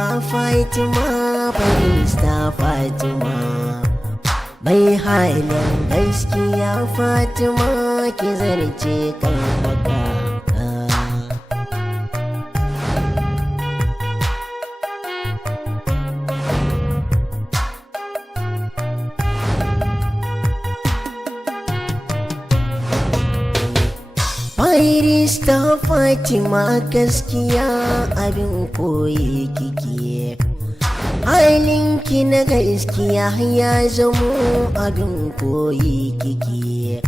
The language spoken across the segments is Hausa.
Fatima barista Fatima mai halin gaskiya Fatima ki zarce kan haka. Barista Fatima gaskiya abin koyi kike, halinki na gaskiya ya zamo abin koyi kike.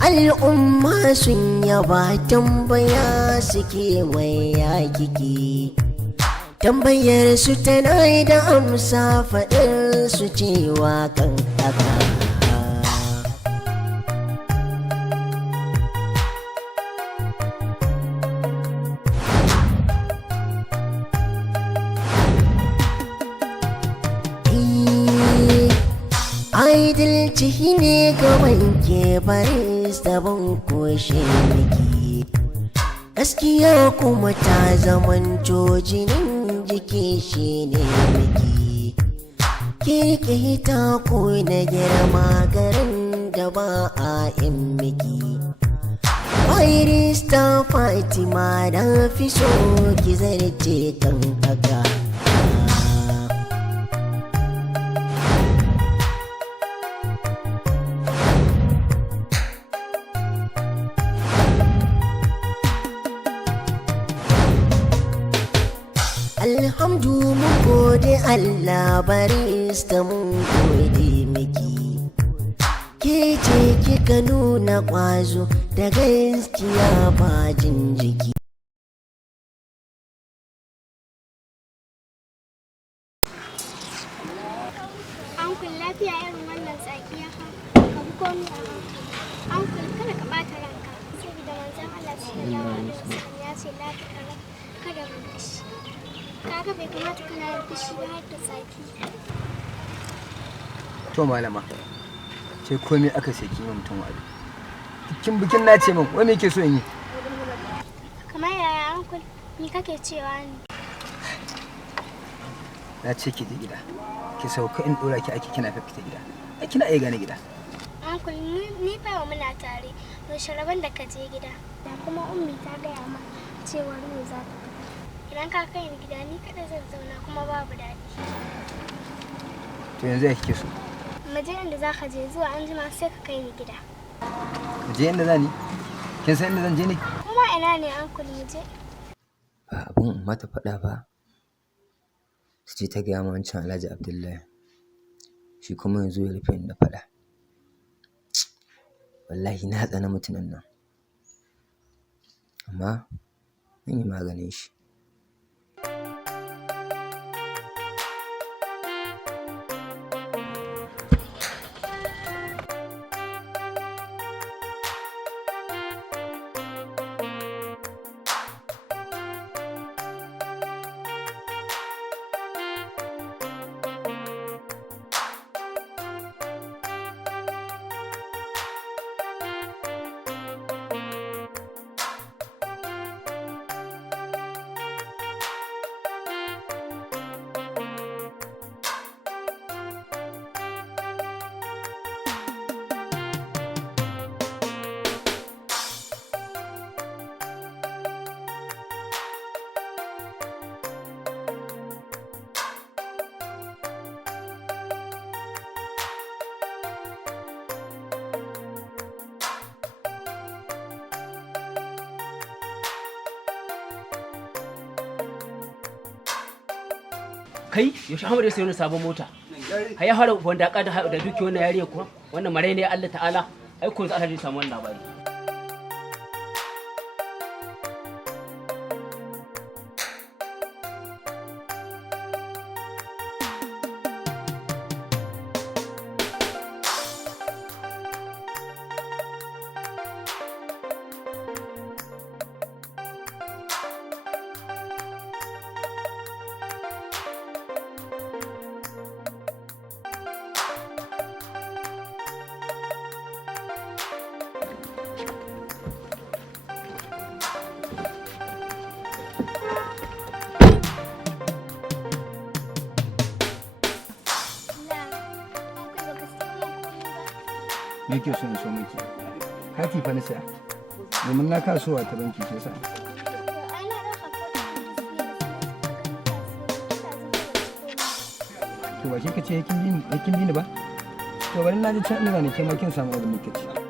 Al'umma sun yaba tambaya suke waya kike, tambayar su tana da amsa faɗar su cewa kan haka. Adalci ne ga wanke barista ban koshe miki, gaskiya kuma ta zaman jinin jiki shi ne miki. Kirki ta na girma garin da ba a yin miki. Barista Fatima na fi so ki zarce kan haka. Alhamdu mun gode Allah barista mun gode miki, ke ce kika nuna ƙwazo da gaskiya ba jin jiki. Uncle lafiya irin wannan tsakiya ka bi komi a Uncle kada ka ɓata ranka, saboda manzon Allah sallallahu alaihi wasallam ya ce la ta kada mu fushi. Kaga bai kamata kana yin fushi ba har da tsaki. To malama, ce komai aka sai kin yi mutum wa'adi. Bikin na ce min, wai me yake so in yi? Kamar yaya Uncle, ni kake cewa ni? Na ce ki je gida, ki sauka in dora ki ake kina fita gida. Ai kina iya gane gida. Uncle, ni fa muna tare, yaushe rabon da ka je gida. Da kuma ummi ta gaya ma cewa ni za ta fita. Idan ka kai ni gida ni kada zan zauna kuma babu daɗi. To yanzu ya kike so? Mu je inda za ka je zuwa an jima sai ka kai ni gida. Mu je inda zani? Kin san inda zan je ne? Kuma ina ne Uncle mu je? Ba abun mata faɗa ba. Su ce ta gaya ma wancan Alhaji Abdullahi. Shi kuma yanzu ya rufe ni da faɗa. Wallahi na tsana mutumin nan. Amma zan yi maganin shi. Kai yaushe Ahmad ya sayo ni sabon mota. Kai ya fara wanda ka da duki wannan yarinya kuwa wannan marai ne Allah ta'ala ai ko za a samu wannan labari. me yake so in so miki kati fa na saya domin na kasuwa ta banki shi yasa to ba shi kace yakin bi ni ba to bari na ji can ina ne ke ma kin samu abin da kike ci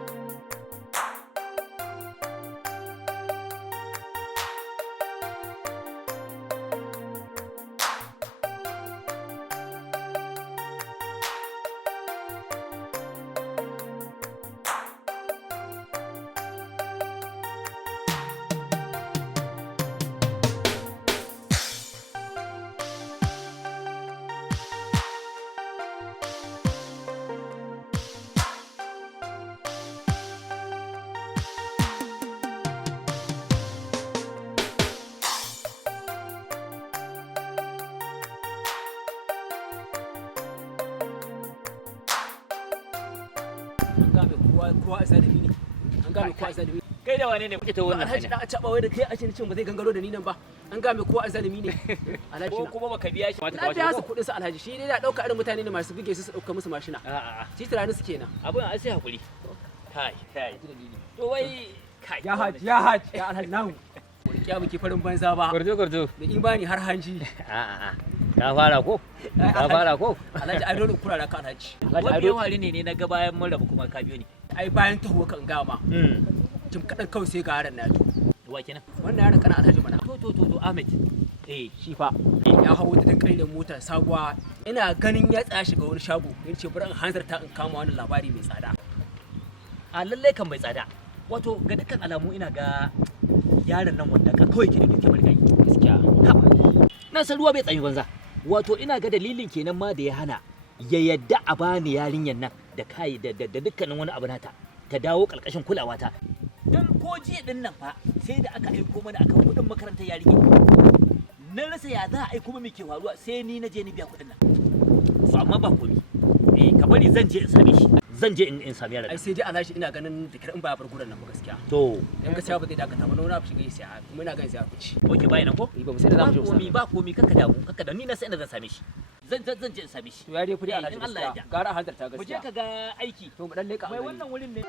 kowa a sadami ne an game kowa a sadami kai da wane ne kuke ta wannan alhaji dan a caba wai da kai ake cin ba zai gangaro da ni nan ba an game kowa a sadami ne alhaji ko kuma baka biya shi na biya su kudin su alhaji shi ne da dauka irin mutane ne masu buge su dauka musu mashina a'a shi tunanin su kenan abin ai sai hakuri kai to wai kai ya alhaji nahu kiya muke farin banza ba gurjo da imani har hanji a'a ka fara ko alhaji ai dole kurara ka alhaji wani wari ne na ga bayan mun rabu kuma ka biyo ni ai bayan taho kan gama jim kadan kawai sai ga yaron na to wa kenan wannan yaron kana alhaji mana to Ahmed shi fa ya hawo da kailan mota sabuwa ina ganin ya tsaya shiga wani shago yace bari in hanzarta in kama wannan labari mai tsada a lallai kan mai tsada wato ga dukkan alamu ina ga yaron nan wanda ka kawai kike duke barkai gaskiya na san ruwa bai tsayi banza wato ina ga dalilin kenan ma da ya hana ya yadda a bani yarinyan nan da kai da dukkanin wani abu nata ta dawo kalkashin kulawata dan ko jiya din nan fa sai da aka aiko mana akan kudin makarantar yarinya na rasa ya za a aiko mu ke faruwa sai ni na je ni biya kudin nan so amma ba komai ka bari zan je in same shi zan je in sami yaran ai sai dai alashi ina ganin dikar in ba bar guran nan ba gaskiya to dan gaskiya ba zai dakata ba wani abu shiga sai kuma ina ganin sai a kuci oke bai nan ko ba mu sai da zamu je ba komi kaka da ni na sai inda zan same shi zan je in same shi to ya dai fudi alhaji Allah ya gara a hanzarta gaskiya mu je ka ga aiki to mu dan leka mai wannan wurin ne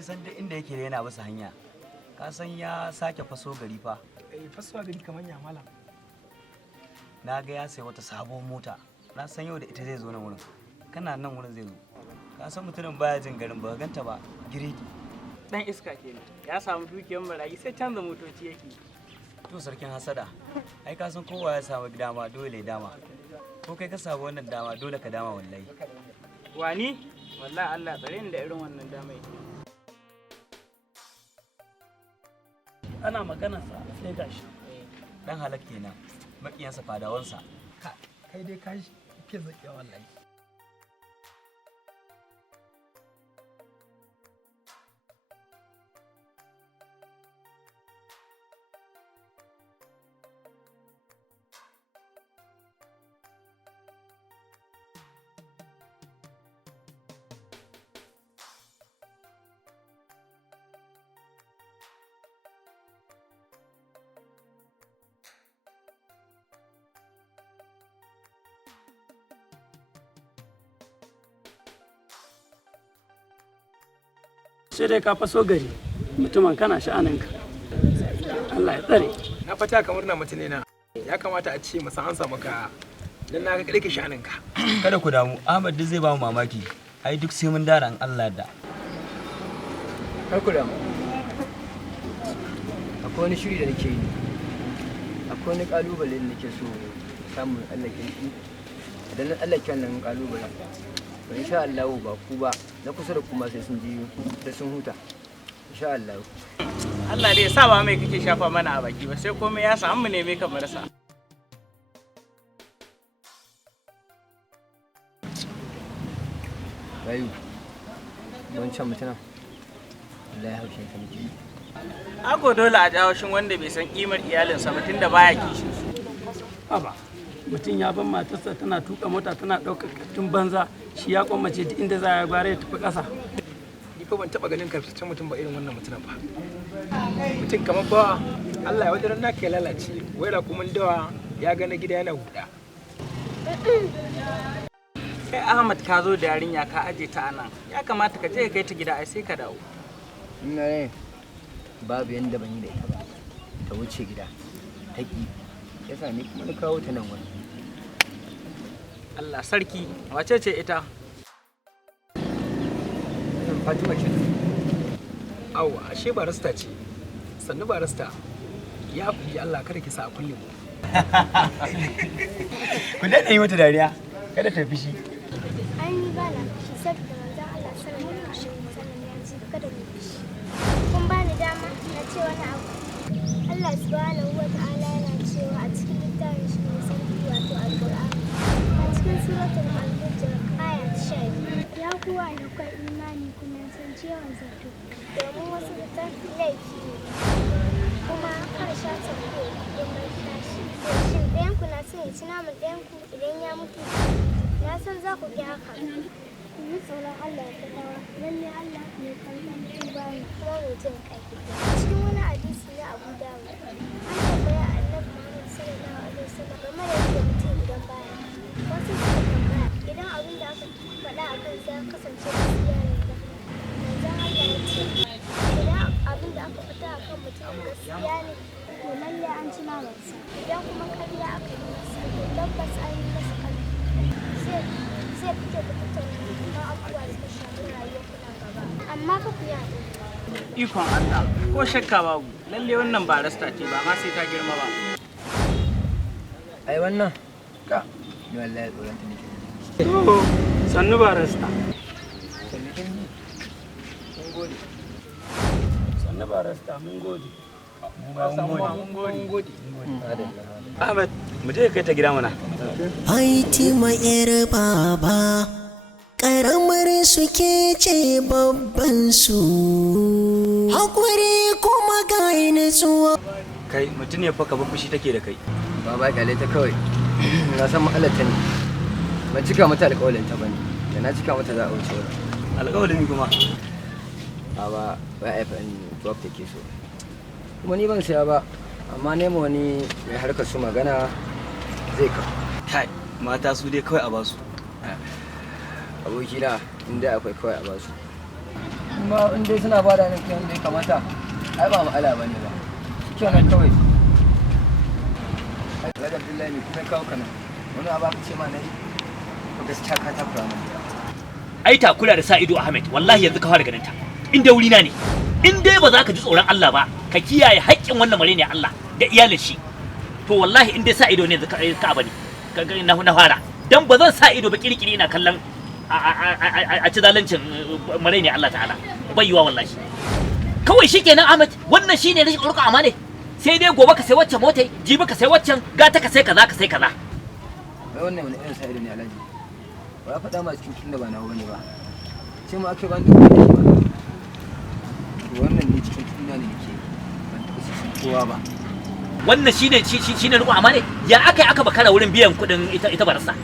na san duk inda yake yana bisa hanya ka san ya sake faso gari fa faso gari kamar ya malam na ga ya sai wata sabon mota na san yau da ita zai zo nan wurin kana nan wurin zai zo ka san mutumin baya jin garin ba ganta ba giredi dan iska kenan ya samu dukiyar marayi sai canza motoci yake to sarkin hasada ai ka san kowa ya samu dama dole dama ko kai ka samu wannan dama dole ka dama wallahi wani wallahi Allah tsare ni da irin wannan dama yake ana maganar sa sai gashi dan halak kenan makiyansa fadawansa kai dai kai ke zakiya wallahi sai dai ka faso gari mutumin kana sha'aninka Allah ya tsare na fata kamar na mutune na ya kamata a ce masa an samu ka dan na ga kade ka sha'aninka kada ku damu Ahmad duk zai ba mu mamaki ai duk sai mun dara an Allah da kar ku damu akwai wani shiri da nake yi akwai wani kalubale da nake so samun Allah ke yi idan Allah ke wannan kalubale to insha Allah ba ku ba na kusa da kuma sai sun ji da sun huta insha Allah Allah dai ya sa ba mai kake shafa mana a baki ba sai komai ya samu ne mai kamar sa bayu wancan mutuna Allah ya haushe ka miki ako dole a jawo shin wanda bai san kimar iyalinsa ba tunda baya kishi aba mutum ya ban matarsa tana tuka mota tana ɗaukar kattun banza shi ya kwamace duk inda za a gware ya tafi ƙasa fa ban taba ganin karfitaccen mutum ba irin wannan mutumin ba. Mutum kamar bawa Allah ya wajen naka ya lalace wai da kuma dawa ya ga na gida yana huda. Kai Ahmad ka zo da yarinya ka aje ta anan. Ya kamata ka je ka kai ta gida ai sai ka dawo. Ina ne babu yanda ban yi da ita ba. Ta wuce gida. Ta ki. Yasa ni kuma na kawo ta nan wani. Allah sarki, wace ce ita? Fatima ce. Awa, ashe barista ce. Sannu barista. Ya fi Allah kada ki sa a kulle mu. Ku daɗe yi mata dariya. Kada ta fishi. Ai ni ba na fushi saboda manzon Allah sallallahu alaihi wasallam ya ce kada mu fushi. Kun ba ni dama na ce wani abu. Allah subhanahu wa ta'ala yana cewa a cikin littafin shi mai sarki wato Al-Qur'ani. A cikin suratul Al-Fajr aya 12. Ya kuwa da kai imani kuma san ciwon zato. Domin wasu fitar laifi ne. Kuma kar sha tsako don bai tashi. Shin ɗayan ku na son ya ci naman ɗayan ku idan ya mutu? Na san za ku bi haka. Ku yi tsoron Allah ya kawo. Lalle Allah mai kallon tuba ne kuma mai jin kai. Cikin wani hadisi na Abu Dawud, an tambaya Annabi Muhammad sallallahu alaihi wasallam game da yadda mutum idan baya. Wasu suka tambaya idan abin da aka faɗa a kan ya kasance gaskiya ne ba. Manzon Allah ya ce idan abin da aka faɗa a kan mutum gaskiya ne to lalle an ci namansa. Idan kuma karya aka yi masa to tabbas an yi masa karya. Zai fito da mutane kuma abubuwa suka shafi rayuwar kuna gaba. Amma fa ku yi Ikon Allah, ko shakka babu. Lalle wannan barista ce ba ma sai ta girma ba. Ai wannan ka ni wallahi tsoron ta nake. To, sannu barista. Sannu kin ji. Mun gode. Sannu barista, mun gode. Mun gode. Ahmad, mu je kai ta gida mana. Fatima yar baba ƙaramar suke ce babban su hakuri kuma ga nutsuwa. Kai mutum ne fa ka fushi take da kai. Baba kyale ta kawai. Na san matsalar ta ne. Ban cika mata alƙawarin ta bane. Da na cika mata za a wuce wurin. Alƙawarin kuma. Baba wai iPhone 12 take so. Kuma ni ban saya ba. Amma nema wani mai harkar su magana zai kawo. Kai, mata su dai kawai a basu. Abokina inda akwai kawai a basu. Kuma in dai suna bada nan kiyan da ya kamata ai ba ma'ala bane ba. Kenan kawai. Alhaji Abdullahi ne kuma kawo kana. Wani abu aka ce ma nayi. Ko gaskiya ka takura mun. Ai takura da sa ido Ahmed, wallahi yanzu ka fara ganin ta. In dai wurina ne. In dai ba za ka ji tsoron Allah ba, ka kiyaye haƙƙin wannan mare ne Allah da iyalin shi. To wallahi in dai sa ido ne ka bane. Ka ga na fara. Dan ba zan sa ido ba kirkiri ina kallon a ci zalancin mare ne Allah ta'ala. Bai yiwa wallahi. Kawai shikenan Ahmed, wannan shine rashin ƙurƙa amane. Sai dai gobe ka sai waccan mota, jibi ka sai waccan, gata ka sai kaza ka sai kaza. Wai wannan wani irin sa ido ne Alhaji. Ba ya faɗa ma cikin tunda ba nawa bane ba. Sai mu ake ban da kuɗi ba. Wannan ne cikin tunda ne nake. Ban taɓa cikin kowa ba. Wannan shine riƙon amane. Ya aka bakara wurin biyan kuɗin ita barasa.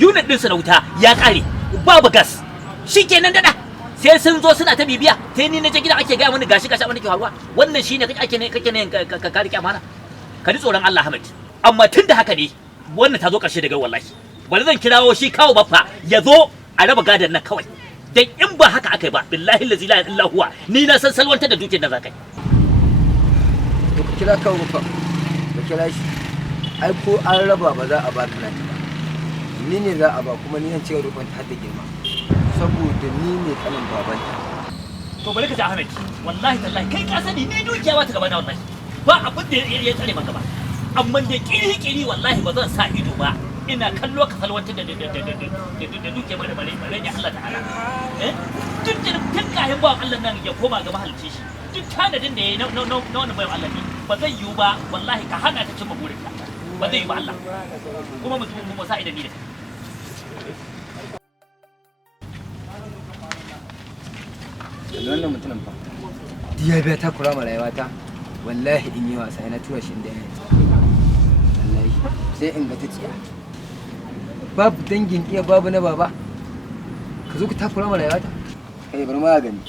Unit ɗinsu na wuta ya ƙare. Babu gas. Shikenan dada. Sai sun zo suna ta bibiya. Sai ni na je gida ake gaya mini gashi abin da ke faruwa. Wannan shine kake ne ka rike amana. Ka ji tsoron Allah Ahmed. Amma tunda haka ne wannan ta zo ƙarshe daga wallahi. Bari zan kirawo shi kawo baffa ya zo a raba gadon nan kawai. Dan in ba haka akai ba billahi la ilaha illa huwa ni na san salwantar da dukiyar da zakai. To ka kira kawo baffa. Ka kira shi. Ai ko an raba ba za a ba ka ba. Ni ne za a ba kuma ni zan ci gaba da har da girma. Saboda ni ne kanin babanta. To bari ka ji Ahmed, wallahi tallahi kai ka sani ni dukiya ba ta gaba na wallahi. Ba abin da ya tsare maka ba. Amma da kiri wallahi ba zan sa ido ba. Ina kallo ka salwantar da dukiya bare ne Allah ta'ala. Duk da tun kayan bawan Allah nan ya koma ga mahalicci shi. Duk tanadin da ya yi na wannan bayan Allah ne ba zai yiwu ba wallahi ka hana ta cimma burinka. Ba zai yi ba Allah. Kuma mu sa idan ni da Yanzu wannan mutumin fa diya biya ta kura ma rayuwata wallahi in yi wasa yana tura shi inda ya yi wallahi sai in ga ta tsiya babu dangin iya babu na baba ka zo ka takura ma rayuwata kai bar ma gani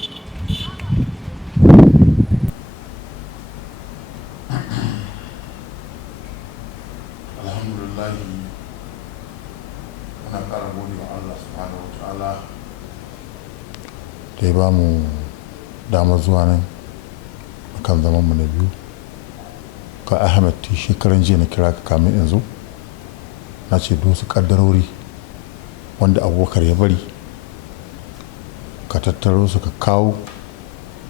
da ya ba mu damar zuwa nan kan zaman mu na biyu. Ka Ahmed shekaran jiya na kira ka kamin in zo na ce su kaddarori wanda Abubakar ya bari ka tattaro su ka kawo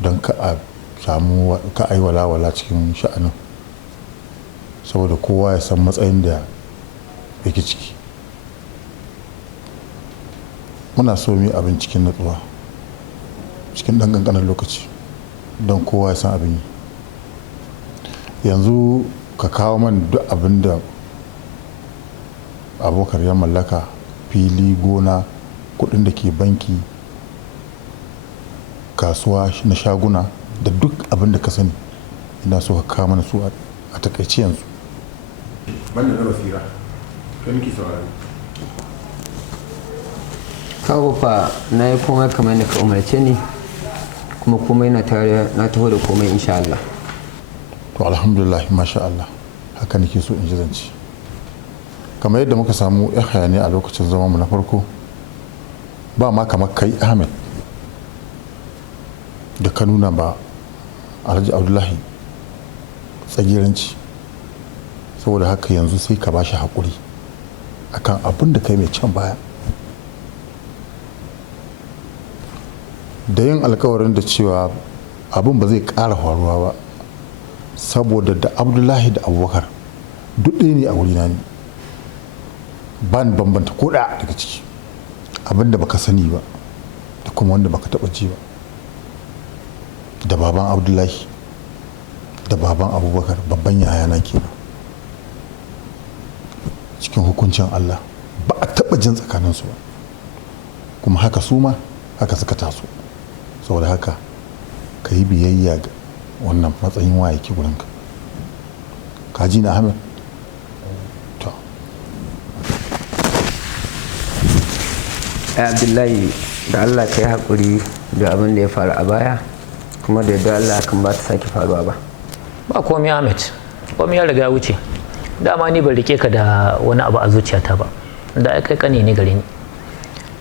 don ka a samu ka ai walawala cikin sha'anin, saboda kowa ya san matsayin da yake ciki. Muna so mu yi abin cikin natsuwa cikin ɗan ƙanƙanin lokaci don kowa ya san abin yi. Yanzu ka kawo man duk abin da Abubakar ya mallaka, fili, gona, kuɗin da ke banki, kasuwa na shaguna da duk abin da ka sani, ina so ka kawo mana su a takaice yanzu. Banda na basira kai miki saurari. Kawo fa na yi komai kamar yadda ka umarce ni, kuma komai na tare na taho da komai insha Allah. To alhamdulillah, masha Allah, haka nake so in ji zance. Kamar yadda muka samu ya hayani a lokacin zamanmu na farko, ba ma kamar kai Ahmed da ka nuna ba Alhaji Abdullahi tsagiranci, saboda haka yanzu sai ka bashi haƙuri akan abin da kai mai can baya, da yin alkawarin da cewa abin ba zai ƙara faruwa ba, saboda da Abdullahi da Abubakar duk ɗaya ne a wurina ne, ba ni bambanta ko ɗaya daga ciki. Abin da baka sani ba da kuma wanda baka taɓa ji ba, da baban Abdullahi da baban Abubakar babban yayana kenan, cikin hukuncin Allah ba a taɓa jin tsakaninsu ba, kuma haka su ma haka suka taso. Saboda haka ka yi biyayya ga wannan matsayin waye ke gurinka. Ka ji na Ahmed? To Abdullahi, da Allah ka yi haƙuri da abin da ya faru a baya, kuma da yadda Allah kan ba ta sake faruwa ba. Ba komai Ahmed, komai ya riga ya wuce. Dama ni ban rike ka da wani abu a zuciyata ba, da ai kai kane ne gare ni.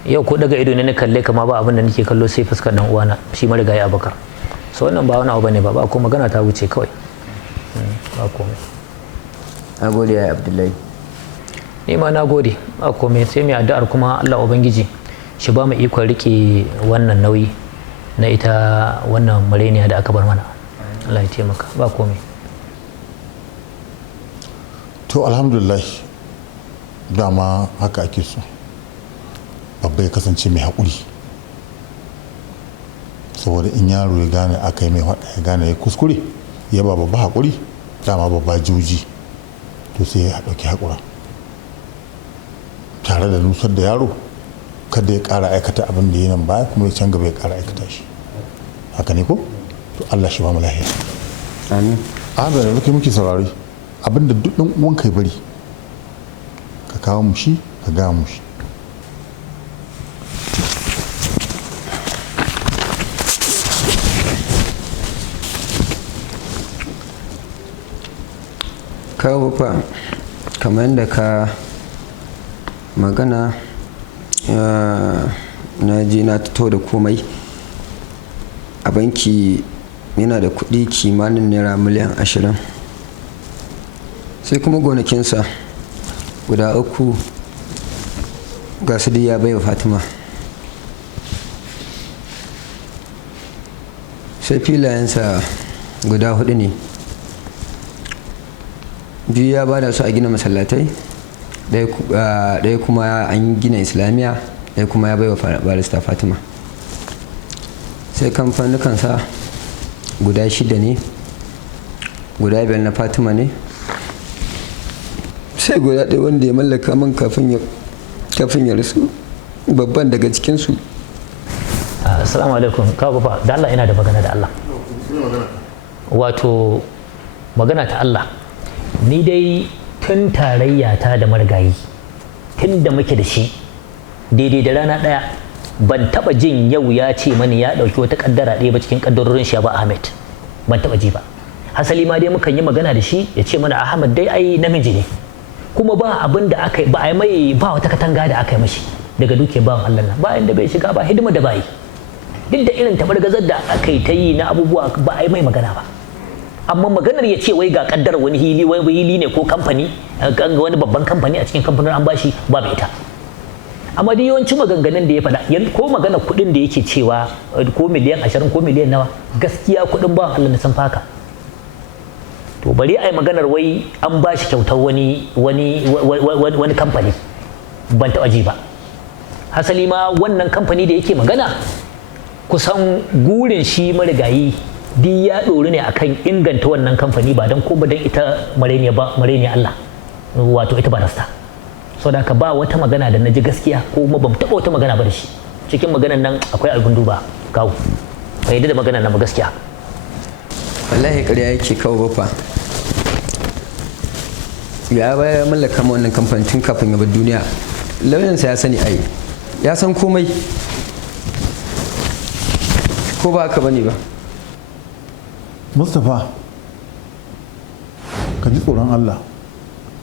Yau ko daga ido ne na kalle ka ma ba abin da nake kallo sai fuskar dan uwana shi marigayi Abubakar. So wannan ba wani abu bane ba ko magana ta wuce kawai. Ba komai. Na gode ya Abdullahi. Ni ma na gode, ba komai, sai mai addu'ar kuma Allah Ubangiji shi ba mu ikon rike wannan nauyi na ita wannan mareniya da aka bar mana. Allah ya taimaka, ba komai. To alhamdulillah, dama haka ake so babba ya kasance mai haƙuri, saboda in yaro ya gane aka yi mai faɗa ya gane ya kuskure ya ba babba haƙuri, dama babba juji to sai ya ɗauki haƙura tare da nusar da yaro kada ya ƙara aikata abin da ya nan baya kuma ya can gaba ya ƙara aikata shi. Haka ne ko? To Allah shi ba mu lahiya. Amin. Ahmed, da muke saurari abinda duk ɗan uwanka ya bari ka kawo mu shi ka gaya mu shi. Kawo fa kamar yadda ka magana, na je na fito da komai a banki, yana da kuɗi kimanin naira miliyan 20, sai kuma gonakinsa guda 3 ga su ya bai wa Fatima, sai filayensa guda 4 ne, 2 ya bada su a gina masallatai, ɗaya kuma an gina islamiyya, ɗaya kuma ya bai wa barista Fatima. Sai kamfanukansa guda 6 ne, guda 5 na Fatima ne, sai guda ɗaya wanda ya mallaka min kafin ya rasu, babban daga cikinsu. Assalamu alaikum, kawo fa da Allah ina da magana da Allah. Wato magana ta Allah, ni dai tun tarayya ta da marigayi, tun da muke da shi daidai da rana ɗaya ban taɓa jin yau ya ce mani ya ɗauki wata ƙaddara ɗaya ba cikin ƙaddarorin shi ba Ahmed, ban taɓa ji ba. Hasali ma dai mukan yi magana da shi ya ce mana Ahmed dai ai namiji ne, kuma ba abin da aka ba a mai ba wata katanga da aka yi mashi daga duke bawan Allah nan, ba inda bai shiga ba hidima da bai. duk da irin tabargazar da aka yi ta yi na abubuwa ba a yi mai magana ba amma maganar ya ce wai ga kaddar wani hili ne ko kamfani wani babban kamfani a cikin kamfanin an bashi babu ita amma dai yawancin maganganun da ya faɗa ko maganar kuɗin da yake cewa ko miliyan 20 ko miliyan nawa gaskiya kuɗin bawan Allah na san faka to bari a yi maganar wai an bashi kyautar wani kamfani ban taɓa ji ba hasali ma wannan kamfani da yake magana kusan gurin shi marigayi duk ya ɗori ne akan inganta wannan kamfani ba don ko ba don ita mareniya Allah wato ita barasta sau da ba wata magana da na ji gaskiya ko kuma ban taɓa wata magana ba da shi cikin maganan nan akwai abin duba kawo ba yadda da maganan nan ba gaskiya wallahi ƙarya yake kawo bafa ya baya mallaka wannan kamfanin tun kafin ya bar duniya lauyansa ya sani ai ya san komai ko ba haka bane ba Mustapha ka ji tsoron Allah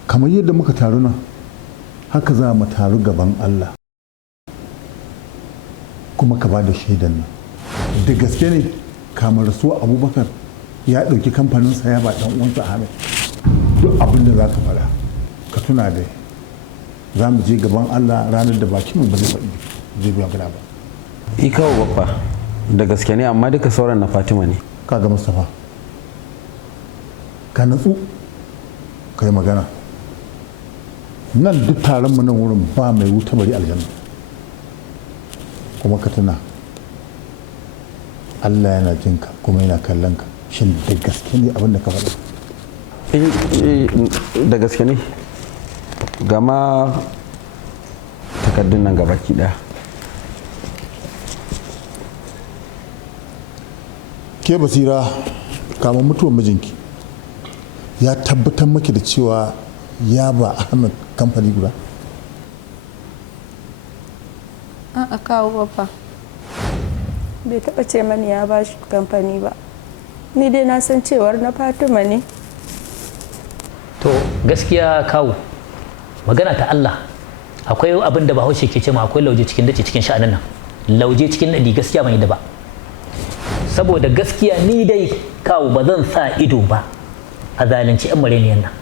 kamar yadda muka taru nan haka za mu taru gaban Allah kuma ka ba da shaidan nan da gaske ne kamar su Abubakar ya ɗauki kamfaninsa ya ba ɗan uwansa Ahmed duk abin da za ka faɗa ka tuna da za mu je gaban Allah ranar da bakinmu ba zai faɗi zai biya gada ba kawo babba da gaske ne amma duka sauran na Fatima ne kaga Mustapha ka natsu ka yi magana nan duk taron mu nan wurin ba mai wuta bari aljanna kuma ka tuna Allah yana jinka kuma yana kallon ka shin da gaske ne abin da ka faɗa da gaske ne gama takardun nan gabaki ɗaya ke basira kamar mutuwar mijinki ya tabbatar maki da cewa ya ba Ahmed kamfani guda a kawo babba bai taɓa ce mani ya ba shi kamfani ba ni dai na san cewar na Fatima ne to gaskiya kawo magana ta Allah akwai abin da Bahaushe ke cewa akwai lauje cikin dace cikin sha'anin nan lauje cikin nadi gaskiya ban yadda ba saboda gaskiya ni dai kawo ba zan sa ido ba a zalunci yan mareniyan nan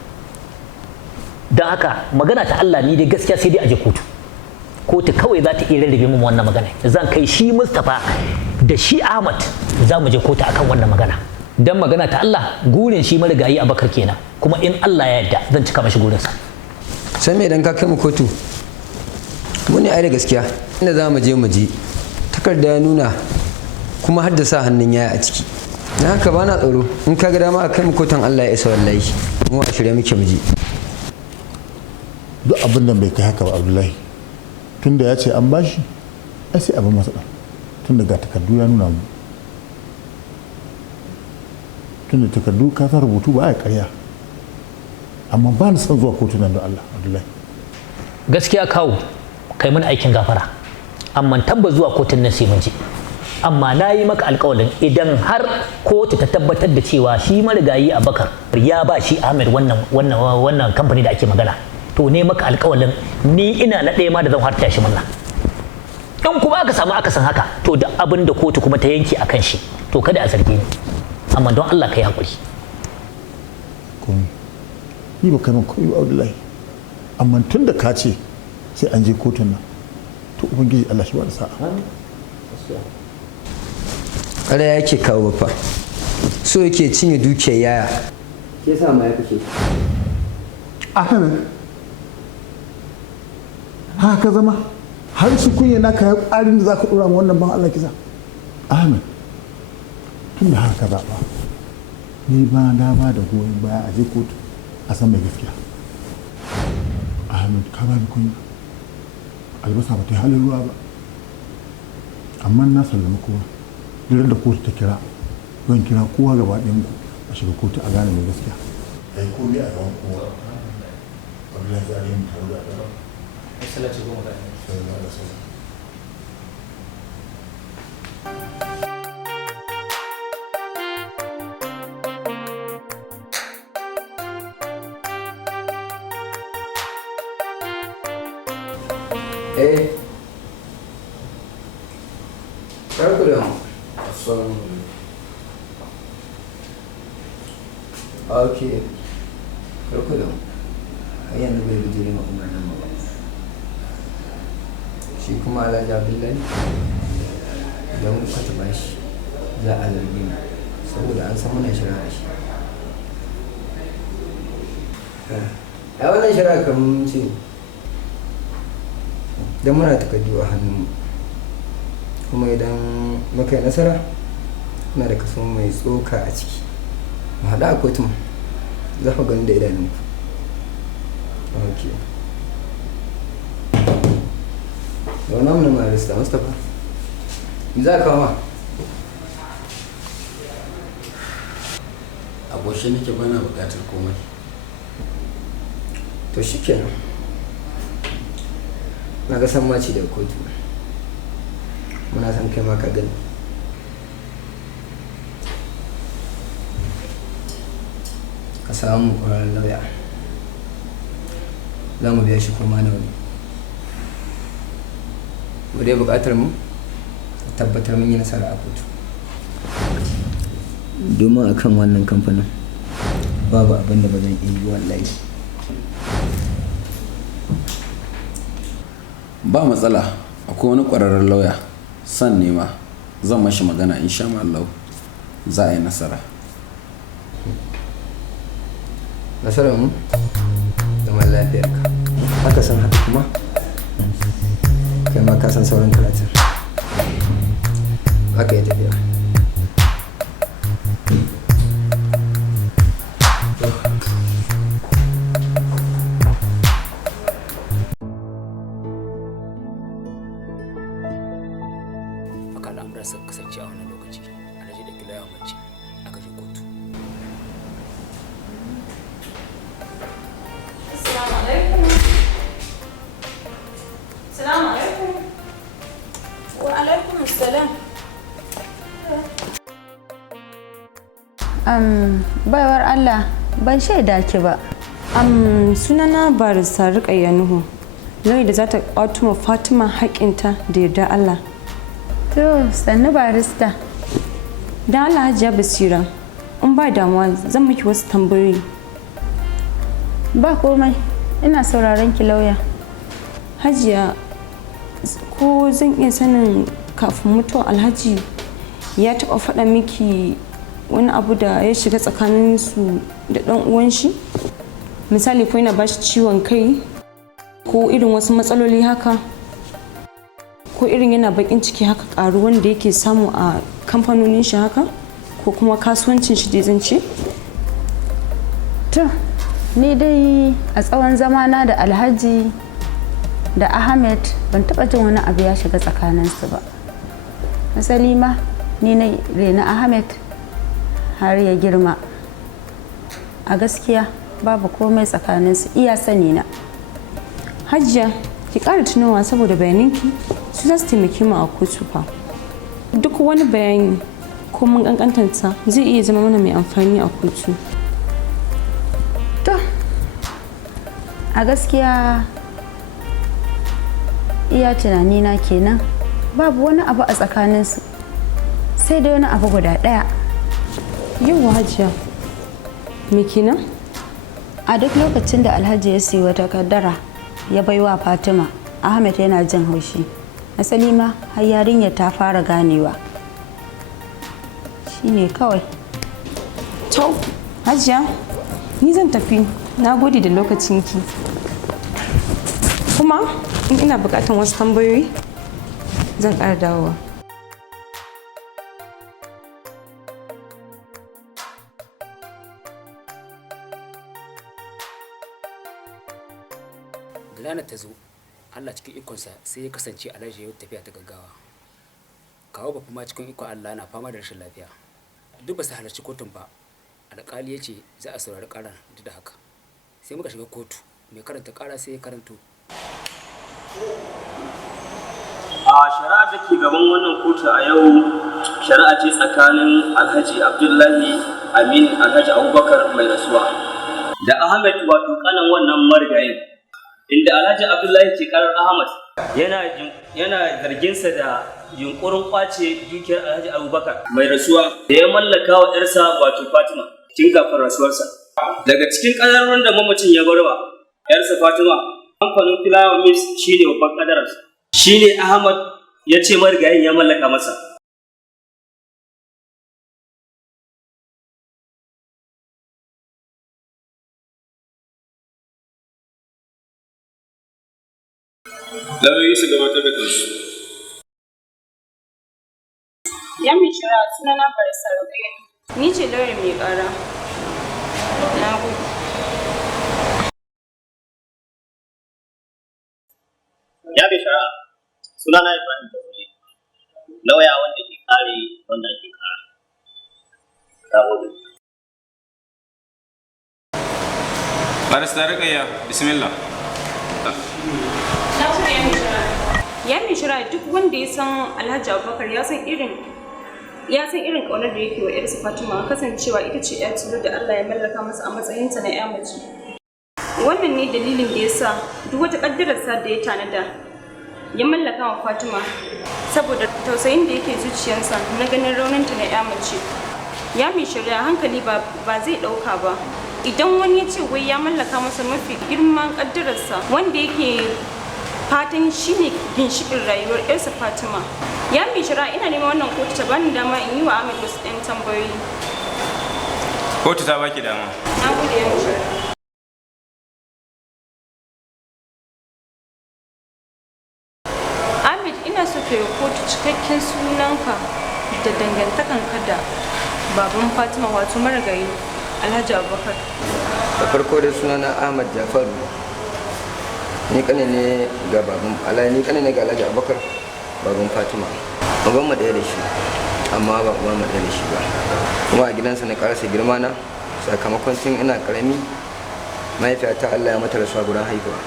don haka magana ta Allah ni dai gaskiya sai dai aje kotu kawai za ta iya rarrabe min wannan magana zan kai shi Mustapha da shi Ahmad za mu je kotu akan wannan magana dan magana ta Allah gurin shi marigayi Abakar kenan kuma in Allah ya yarda zan cika mashi gurinsa sai me idan ka kai mu kotu muni ai da gaskiya inda za mu je takarda ya nuna kuma har da sa hannun yaya a ciki na haka ba na tsoro in ka ga dama a kai mu kotun Allah ya isa wallahi mu a shirye muke mu je duk abin da bai kai haka ba Abdullahi tunda ya ce an bashi ai sai abin masa tunda ga takardu ya nuna mu tunda takardu ka san rubutu ba a ƙarya amma ba ni son zuwa kotu nan da Allah Abdullahi gaskiya kawo kai mana aikin gafara amma tabbas zuwa kotun nan sai mun je amma na yi maka alƙawarin idan har kotu ta tabbatar da cewa shi marigayi Abakar ya ba shi Ahmed wannan kamfani da ake magana to ne maka alƙawarin ni ina na ɗaya ma da zan harta shi munna in kuma aka samu akasin haka to da abin da kotu kuma ta yanke akan shi to kada a zarge ni amma don Allah kai hakuri ni ba kai man koyi Abdullahi amma tun da ka ce sai an je kotun nan to ubangiji Allah shi ba da sa'a ƙara yake kawo bafa so yake cinye dukiyar yaya ke sa ma ya kashe Ahmed haka zama har su kunya na kayan ƙarin da za ka ɗora wannan ban Allah kisa Ahmed tun da haka zaɓa ni ba na ba da goyon baya a je kotu a san mai gaskiya Ahmed ka ba ni kunya albasa ba ta yi halin ruwa ba amma na sallama kowa duk da kotu ta kira zan kira kowa gaba ɗayan ku a shiga kotu a gane mai gaskiya ai komai a gaban kowa Abdullahi zai yi mutane da gaba sallallahu alaihi wasallam Karku da mu. Ok. Karku da mu. Har yanzu bai bijire ma umarnin mu ba. Shi kuma Alhaji Abdullahi idan muka taɓa shi za a zarge mu saboda an san muna shari'a shi. A wannan shari'a kan mun ce idan muna takardu a hannunmu kuma idan muka yi nasara muna da kaso mai tsoka a ciki mu haɗa a kotun za ku gani da idanunku. Ok. da wani amina marista Mustapha me za ka kawo ma? A goshe nake bana buƙatar komai. To shi kenan na ga san maci daga kotu muna san kai ma ka gani. Ka samu ƙwararren lauya za mu biya shi kuma nawa ne. Mu dai buƙatar mu tabbatar mun yi nasara a kotu domin akan wannan kamfanin babu abin da ba zan iya yi wallahi. Ba matsala, akwai wani ƙwararren lauya san nema zan mashi magana insha Allah za a yi nasara. Nasarar mu zaman lafiyarka haka san haka kuma kai ma ka san sauran karatun haka ya tafiya. Haka al'amuran suka kasance a wannan lokaci Alhaji da kila yawan mace aka je kotu. Assalamu alaikum. Assalamu alaikum. Wa alaikum assalam. Baiwar Allah ban shaida ki ba. Sunana barista Rukayya Nuhu. Lauyi da za ta ƙwato ma Fatima haƙƙinta da yarda Allah. To, sannu barista. Dan Allah Hajiya Basira, in ba damuwa zan miki wasu tambayoyi. Ba komai, ina sauraron ki lauya. Hajiya, ko zan iya sanin kafin mutuwar Alhaji ya taɓa faɗa miki wani abu da ya shiga tsakaninsu da ɗan uwan shi? Misali ko yana bashi ciwon kai ko irin wasu matsaloli haka? Ko irin yana bakin ciki haka ƙaru wanda yake samu a kamfanonin shi haka? Ko kuma kasuwancin shi dai zan ce? To, ni dai a tsawon zamana da Alhaji da Ahmed ban taɓa jin wani abu ya shiga tsakaninsu ba. Asali ma ni na rena Ahmed har ya girma. A gaskiya babu komai tsakaninsu iya sani na. Hajiya, ki ƙara tunawa saboda bayaninki su za su taimake mu a kotu fa. Duk wani bayani ko mun ƙanƙantarsa zai iya zama mana mai amfani a kotu. To, a gaskiya iya tunanina kenan babu wani abu a tsakaninsu sai dai wani abu guda ɗaya. Yawwa Hajiya, me kenan? A duk lokacin da Alhaji ya siyi wata kaddara ya baiwa Fatima, Ahmed yana jin haushi. Asali ma har yarinyar ta fara ganewa. Shine kawai. To, Hajiya, ni zan tafi. Na gode da lokacinki. Kuma in ina buƙatar wasu tambayoyi zan ƙara dawowa. Da ranar ta zo Allah cikin ikonsa sai ya kasance Alhaji ya tafiya ta gaggawa. Kawo ba kuma cikin ikon Allah na fama da rashin lafiya. Duk ba su halarci kotun ba. Alƙali ya ce za a saurari ƙarar duk da haka. Sai muka shiga kotu mai karanta ƙara sai ya karanto. A shari'a da ke gaban wannan kotu a yau shari'a ce tsakanin Alhaji Abdullahi Amin Alhaji Abubakar mai rasuwa da Ahmed wato kanan wannan marigayin inda Alhaji Abdullahi ke karar Ahmad yana zarginsa da yunkurin kwace dukiyar Alhaji Abubakar mai rasuwa da ya mallaka wa ‘yarsa wato Fatima tun kafin rasuwarsa. Daga cikin kadarorin da mamacin ya barwa ‘yarsa Fatima, kamfanin Flower Mills shi ne babban kadararsa. Shi ne Ahmad ya ce marigayin ya mallaka masa. Lauyoyi su gabatar da kansu. Ya mai shira suna na Barista Rukayya. Ni ce lauyan mai ƙara. Na gode. Ya mai shira suna na Ibrahim Tauri. Lauya wanda ke kare wanda ake kara. Na gode. Barista Rukayya, bismillah. Ya mai shira duk wanda ya san Alhaji Abubakar ya san irin ƙaunar da yake wa ‘yarsa Fatima, kasancewa ita ce ‘yar tilo da Allah ya mallaka masa a matsayinta na ‘ya mace. Wannan ne dalilin da ya sa duk wata ƙaddararsa da ya tanada ya mallaka wa Fatima, saboda tausayin da yake zuciyarsa na ganin rauninta na ‘ya mace. Ya mai shari'a hankali ba zai ɗauka ba idan wani ya ce wai ya mallaka masa mafi girman ƙaddararsa wanda yake fatan shi ne ginshiƙin rayuwar ‘yarsa Fatima. Ya mai shari'a ina neman wannan kotu ta bani dama in yi wa Ahmed wasu ɗan tambayoyi. Kotu ta baki dama. Na gode ya mai shari'a. Ahmed ina so ka yi kotu cikakken sunanka da dangantakanka da baban Fatima wato marigayi Alhaji Abubakar. Da farko dai sunana Ahmad Jafaru. Ni kane ne ga Alhaji Abubakar baban Fatima. Baban mu ɗaya da shi amma ba uwar mu ɗaya da shi ba. Kuma a gidansa na karasa girma na sakamakon tun ina karami mahaifiyata Allah ya mata rasuwa gurin haihuwa.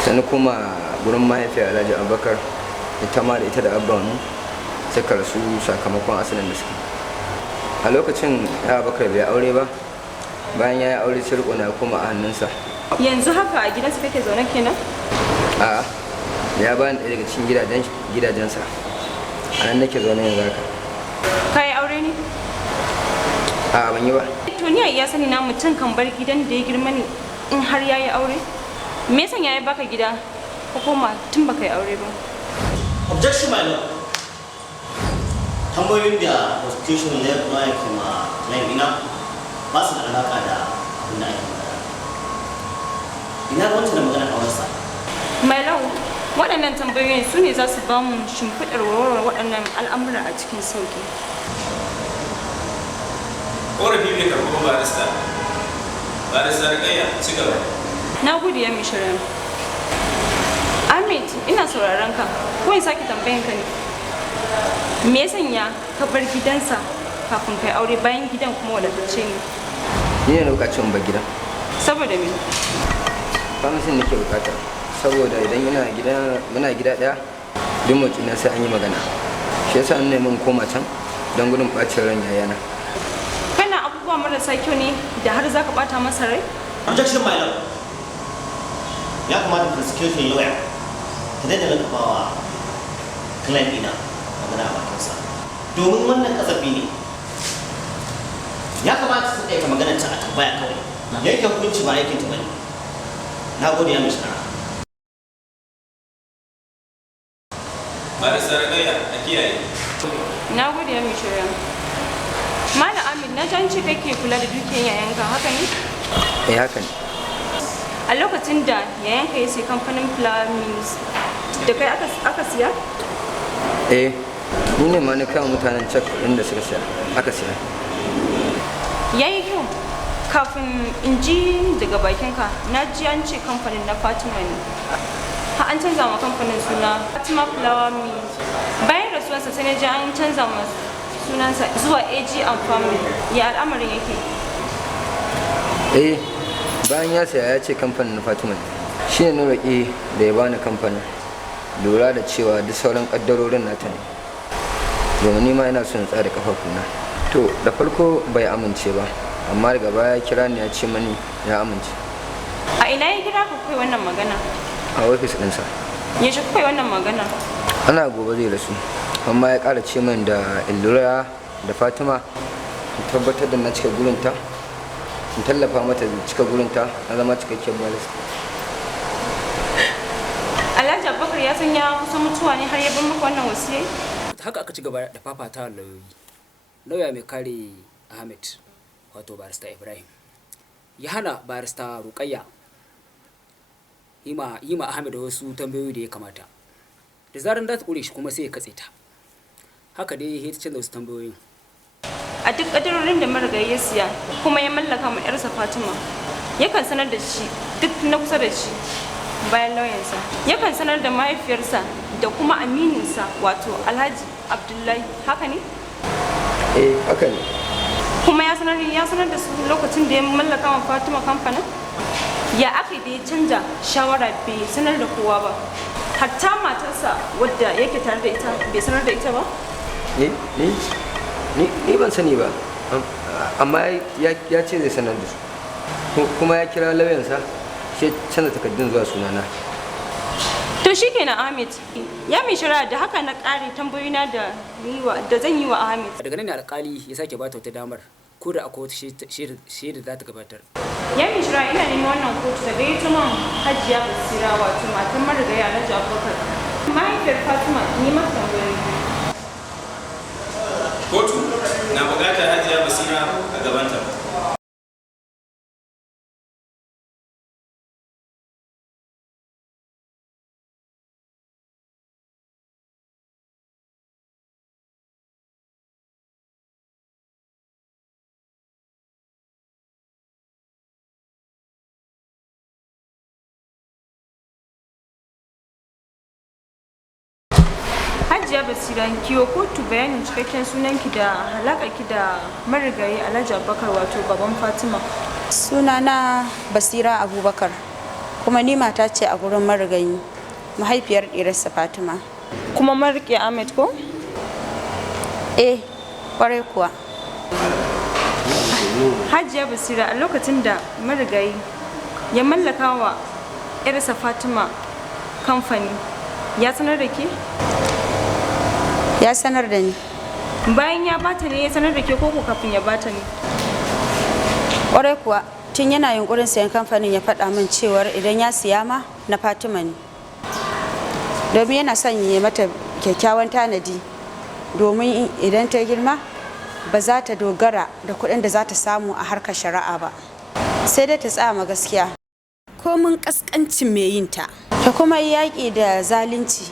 Sannan kuma gurin mahaifiyar Alhaji Abubakar ita ma da ita da abban mu suka rasu sakamakon asalin da suke. A lokacin ya Abubakar bai aure ba, bayan ya yi aure sai riko na koma a hannunsa. Yanzu haka a gidansa kake zaune kenan? A'a, ya bani ɗaya daga cikin gidajensa. A nan nake zaune yanzu haka. Ka yi aure ne? A'a, ban yi ba. To ni a iya sani na mutum kan bar gidan da ya girma ne in har ya yi aure? Me yasa ya yi baka gida ko koma tun baka yi aure ba? Objection, my lord. Tambayoyin da prosecution ya kuma laifina ba su da alaƙa da abin da ake magana. Ina wanta da magana a wansa. Mai lau, waɗannan tambayoyin su ne za su ba mu shimfiɗar warware waɗannan al'amura a cikin sauƙi. Ƙorafi bai karɓi ba barista. Barista Rukayya, ci gaba. Na gode ya mishirin. Ahmed, ina sauraron ka. Ko in sake tambayan ka ne? Me ya sanya ka bar gidansa kafin kai aure bayan gidan kuma wadatacce ne? Ni ne na bukaci in bar gidan. Saboda me? Famisin nake bukata. Saboda idan muna gida ɗaya duk motsi na sai an yi magana. Shi yasa an nemi koma can don gudun ɓacin ran yayana. Kana abubuwa marasa kyau ne da har za ka ɓata masa rai? Objection, my lord. Ya kamata prosecution lawyer ta daina lakabawa claim ina magana a bakinsa. Domin wannan kasafi ne. Ya kamata su ɗaya ka magana ta a tambaya kawai. Yanke hukunci ba aikin ta bane. Na gode ya mishara. Barista Rukayya, a kiyaye. Na gode ya mishara. Malam Ahmed, na jan ce kake kula da dukiyar yayanka, haka ne? Eh, haka ne. A lokacin da yayanka ya sai kamfanin Flower Mills, da kai aka siya? Eh, ni ne ma na kawo mutanen cak inda suka siya, aka siya. Yayi kyau. Kafin in ji daga bakinka, na ji an ce kamfanin na Fatima ne. Ha an canza ma kamfanin suna Fatima Flower Mills. Bayan rasuwarsa sai na ji an canza ma sunansa zuwa AG and Family. Ya al'amarin yake? Eh, bayan ya saya ya ce kamfanin na Fatima ne. Shi ne na roƙi da ya bani kamfanin. Lura da cewa duk sauran ƙaddarorin nata ne. Domin ni ma ina son tsare kafafuna. To, da farko bai amince ba. Amma daga baya ya kira ni ya ce mani ya amince. A ina ya kira ka kai wannan magana? a ofis ɗinsa. Ya shi kuka yi wannan magana? Ana gobe zai rasu, amma ya ƙara ce min da Illura da Fatima in tabbatar da na cika gurinta, in tallafa mata da cika gurinta na zama cikakken barista. Alhaji Abubakar ya san ya kusa mutuwa ne har ya bar maka wannan wasiyai? Haka aka ci gaba da fafata lauyoyi. Lauya mai kare Ahmed wato barista Ibrahim ya hana barista Ruqayya yi ma Ahmed wasu tambayoyi da ya kamata. Da zaran za ta kure shi kuma sai ya katse ta. Haka dai ya canza wasu tambayoyin. A duk kadarorin da marigayi ya siya kuma ya mallaka ma yarsa Fatima, yakan sanar da shi duk na kusa da shi bayan lauyansa. Yakan sanar da mahaifiyarsa da kuma amininsa wato Alhaji Abdullahi, haka ne? Haka ne. Kuma ya sanar da su lokacin da ya mallaka ma Fatima kamfanin? Ya aka da ya canja shawara bai sanar da kowa ba. Hatta matarsa wadda yake tare da ita bai sanar da ita ba? Ni ban sani ba, amma ya ce zai sanar da su, kuma ya kira lauyansa shi canza takardun zuwa sunana. To shi kenan Ahmed, ya mai shari'a da haka na ƙare tambayoyina da zan yi wa Ahmed. Daga nan ne alƙali ya sake bata wata damar ko da akwai wata shaida za ta gabatar. Ya mai shari'a ina neman wannan kotu ta gayyato man Hajiya Basira wato matan marigayi Alhaji Abubakar. Mahaifiyar Fatima ni mata tambayoyi. Kotu na buƙatar Hajiya Basira a gabanta. Hajiya Basira, kiwo kotu bayanin cikakken sunanki da ki da marigayi Alhaji Abubakar wato baban Fatima. Sunana Basira Abubakar, kuma ni mata ce a gurin marigayi, mahaifiyar ɗirarsa Fatima. Kuma mariƙe Ahmed ko? Ƙwarai kuwa. Hajiya Basira, a lokacin da marigayi ya mallaka wa ‘yarsa Fatima kamfani, ya sanar da ke? Ya sanar da ni. Bayan ya bata ne ya sanar da ke koko kafin ya bata ne? Ƙwarai kuwa, tun yana yunkurin sayan kamfanin ya faɗa min cewar idan ya siya ma na Fatima ne. Domin yana son ya mata kyakkyawan tanadi, domin idan ta girma ba za ta dogara da kuɗin da za ta samu a harkar shari'a ba. Sai dai ta tsama gaskiya. Komin ƙasƙancin mai yinta, ta kuma yaƙi da zalunci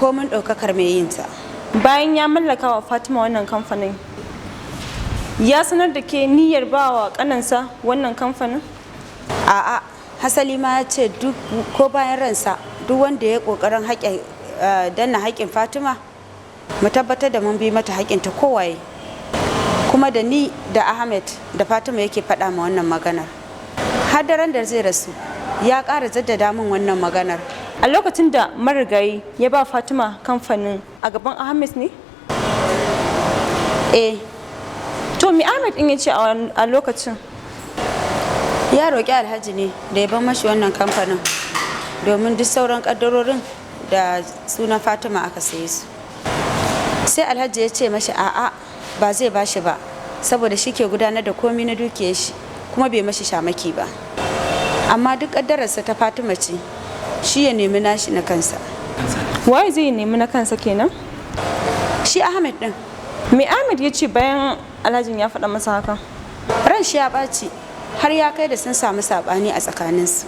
komin ɗaukakar mai yinta. Bayan ya mallaka wa Fatima wannan kamfanin, ya sanar da ke niyyar ba wa ƙanansa wannan kamfanin? A'a, hasali ma ya ce duk ko bayan ransa duk wanda ya ƙoƙarin danna haƙƙin Fatima mu tabbatar da mun bi mata haƙƙinta kowaye. Kuma da ni da Ahmed da Fatima yake faɗa ma wannan maganar. Har daren da zai rasu ya ƙara jaddada min wannan maganar. A lokacin da marigayi ya ba Fatima kamfanin a gaban Ahmed ne? To mi Ahmed din ya ce a lokacin? Ya roƙi Alhaji ne da ya bar mashi wannan kamfanin domin duk sauran ƙaddarorin da sunan Fatima aka saye su. Sai Alhaji ya ce mashi a'a ba zai bashi ba saboda shi ke gudanar da komi na dukiyar shi kuma bai mashi shamaki ba. Amma duk ƙaddararsa ta Fatima ce, shi ya nemi nashi na kansa. Waye zai nemi na kansa kenan? Shi Ahmed din. Me Ahmed ya ce bayan Alhajin ya faɗa masa haka? Ran shi ya ɓaci har ya kai da sun samu saɓani a tsakaninsu.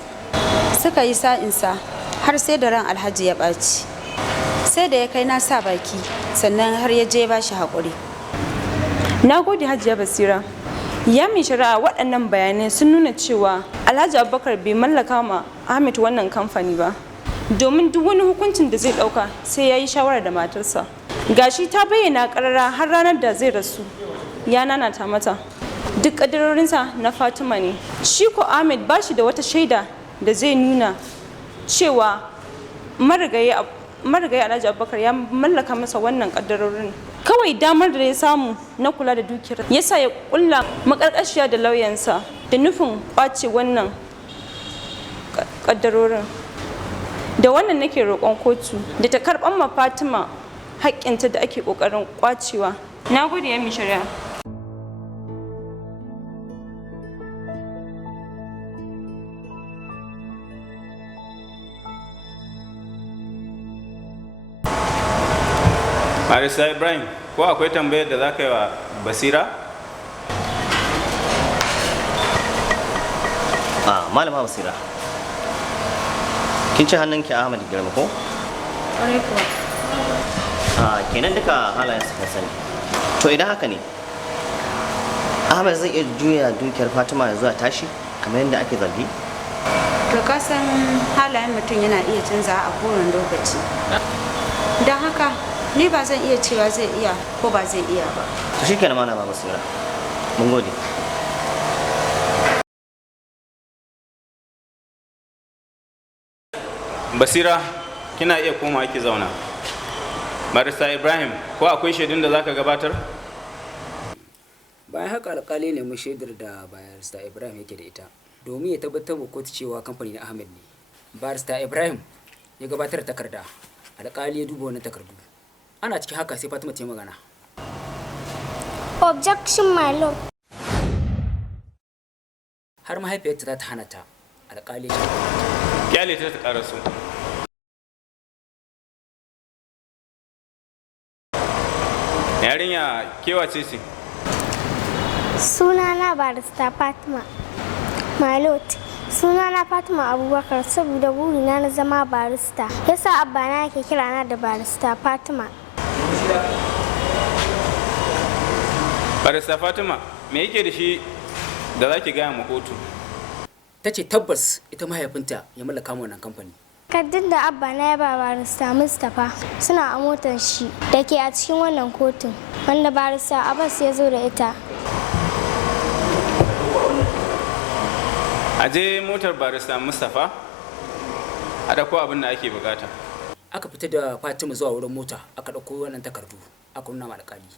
Suka yi sa'insa har sai da ran Alhaji ya ɓaci. Sai da ya kai na sa baki sannan har ya je ba shi haƙuri. Na gode Hajiya Basira. Ya mai shari'a waɗannan bayanai sun nuna cewa Alhaji Abubakar bai mallaka ma Ahmed wannan kamfani ba. Domin duk wani hukuncin da zai ɗauka sai ya yi shawara da matarsa. Gashi ta bayyana ƙarara har ranar da zai rasu. Ya nanata mata. Duk ƙaddarorinsa na Fatima ne. Shi ko Ahmed ba shi da wata shaida da zai nuna cewa marigayi Alhaji Abubakar ya mallaka masa wannan ƙaddarorin. Kawai damar da ya samu na kula da dukiyar yasa ya kulla makarkashiya da lauyansa da nufin kwace wannan kaddarorin. da wannan nake roƙon kotu da ta karɓar ma Fatima haƙƙinta da ake ƙoƙarin ƙwacewa. Na gode ya mi shari'a. Barista Ibrahim, ko akwai tambayar da za ka yi wa Basira? Malama Basira, kin ci hannunki Ahmad girma ko? Ƙwarai kuwa. Kenan duka halayen suka sani. To idan haka ne, Ahmad zai iya juya dukiyar Fatima ya zuwa tashi kamar yadda ake zargi? To ka san halayen mutum yana iya canza a kowane lokaci. Don haka ni ba zan iya cewa zai iya ko ba zai iya ba. To shi kenan Malama Basira, mun gode. Basira, kina iya koma ki zauna. Barista Ibrahim, ko akwai shaidun da zaka gabatar? Bayan haka alƙali ne mu shaidar da Barista Ibrahim yake da ita domin ya tabbatar wa kotu cewa kamfani na Ahmed ne. Barista Ibrahim ya gabatar da takarda. Alƙali ya duba wannan takardu. Ana cikin haka sai Fatima ta yi magana. Objection, my lord. Har mahaifiyarta ta hana ta. Alƙali ya ce Kyale ta karasu. Yarinya kewace ce? Sunana Barista Fatima. My lord, sunana Fatima Abubakar saboda burina na zama barista. Yasa abba na yake kira na da Barista Fatima. Barista Fatima, me yake da shi da zaki gaya ma kotu? ta ce tabbas ita mahaifinta ya mallaka mu wannan kamfani. Takardun da abba na ya ba barista Mustapha suna a motar shi da ke a cikin wannan kotun wanda barista Abbas ya zo da ita. A je motar barista Mustapha a dauko abin da ake bukata. Aka fita da Fatima zuwa wurin mota aka dauko wannan takardu aka nuna ma alƙali.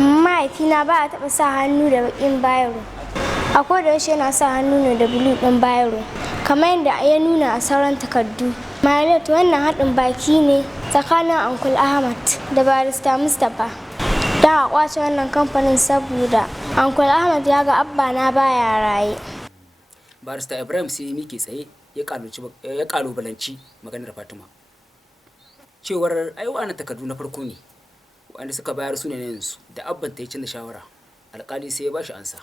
Mahaifina ba a taɓa sa hannu da baƙin bayaro. A koda yaushe yana sa hannu ne da bulu ɗin bayaro, kamar yadda ya nuna a sauran takardu. Mahaifiyat wannan haɗin baki ne tsakanin Uncle Ahmad da Barista Mustapha. Don a ƙwace wannan kamfanin saboda Uncle Ahmad ya ga abba na baya raye. Barista Ibrahim sai ya miƙe tsaye ya ƙalubalanci maganar Fatima. Cewar ai wa'annan takardu na farko ne. Wanda suka bayar su ne na yanzu da abban ta yi canza shawara alƙali sai ya ba shi ansa.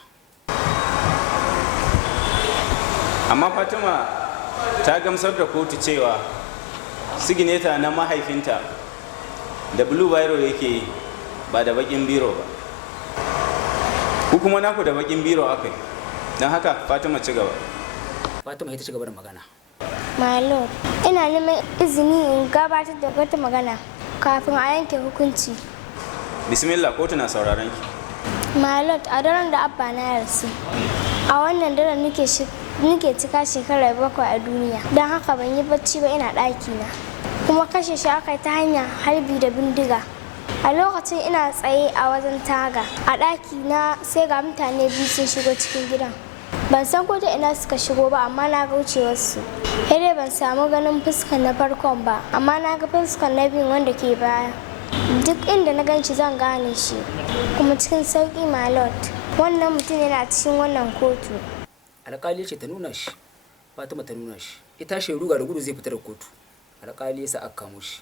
Amma Fatima ta gamsar da kotu cewa sigineta na mahaifinta da blue biro yake yi ba da bakin biro ba. Ku kuma naku da bakin biro aka yi. Don haka Fatima ci gaba. Fatima ita ci gaba da magana. My lord, ina neman izini in gabatar da wata magana kafin a yanke hukunci. Bismillah, kotu na sauraron ki. My lord, a daren da abba na ya rasu, a wannan daren nake cika shekara 7 a duniya. Don haka ban yi bacci ba ina ɗaki na. Kuma kashe shi aka yi ta hanyar harbi da bindiga. A lokacin ina tsaye a wajen taga a ɗaki na sai ga mutane biyu sun shigo cikin gidan. Ban san ko ta ina suka shigo ba amma na ga wucewarsu. Sai dai ban samu ganin fuskar na farkon ba amma na ga fuskar na biyun wanda ke baya. Duk inda na gan shi zan gane shi kuma cikin sauƙi, my lord. Wannan mutum yana cikin wannan kotu. Alƙali ce ta nuna shi. Fatima ta nuna shi. Ita shi ruga da gudu zai fita da kotu. Alƙali ya sa aka kamo shi.